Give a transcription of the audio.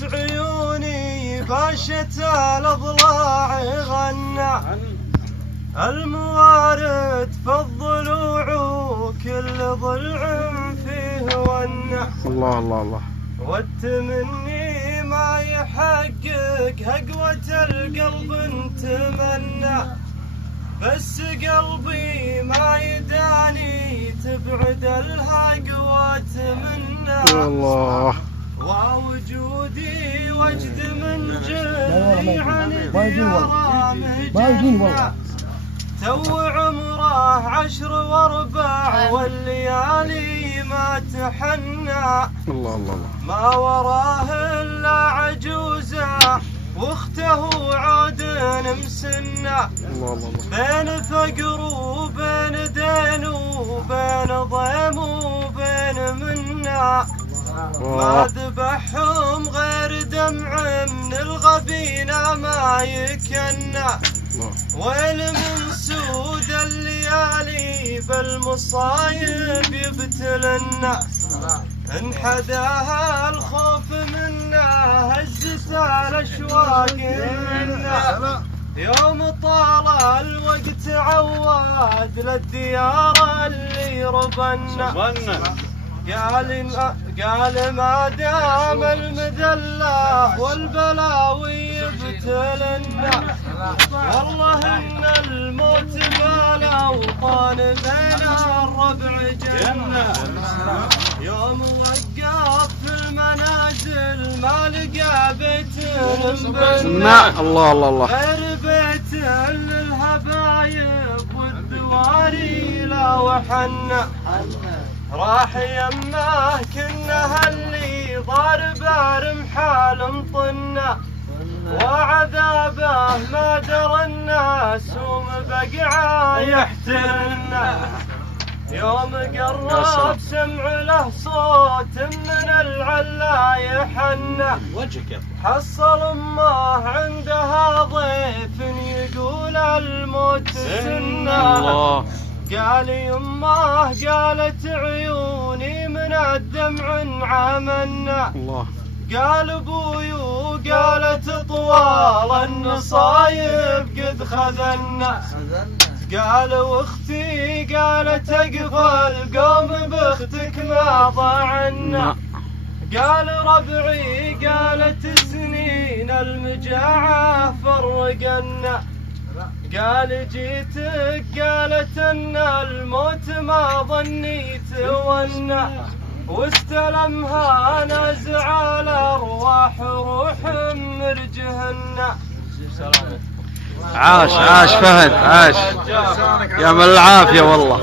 قالت عيوني باشت الاضلاع غنى الموارد في الضلوع وكل ضلع فيه ونة. الله الله الله. والتمني ما يحقق هقوة القلب نتمنى، بس قلبي ما يداني تبعد الهقوة منا. الله. ووجودي وجد من جميع ديارة مجنة، تو عمره 10 و4 والليالي ما تحنى. الله الله. ما وراه الا عجوزه واخته عود مسنه، بين فقر وبين دين وبين ضيم وبين منا. ما ذبحهم غير دمع من الغبينه ما يكنى. ويل من سود الليالي بالمصايب يبتلنا، انحداها الخوف منا هزت الاشواق منا. يوم طال الوقت عواد للديار اللي ربنا، قال ما دام المذلة والبلاوي يبتلنا، والله ان الموت بالاوطان بين الربع جنة. يوم وقف في المنازل ما لقى بيت مبنى، الله الله الله، غير بيت للهبايب والدواري لا وحنا. راح يمه كنها اللي ضارب رمحال مطنه، وعذابه ما درى الناس ومبقعه يحترنا. يوم قرب سمع له صوت من العلا يحنى، حصل امه عندها ضيف يقول الموت سنه. قال يمه قالت عيوني من الدمع انعمنا، قال ابوي وقالت طوال النصايب قد خذلنا. قال واختي قالت اقفل قوم باختك ما ضعنا. قال ربعي قالت سنين المجاعة فرقنا. قال جيتك قالت ان الموت ما ظنيت ونا، واستلمها نازع الارواح روح مرجهنا. عاش عاش فهد عاش، يا من العافية والله.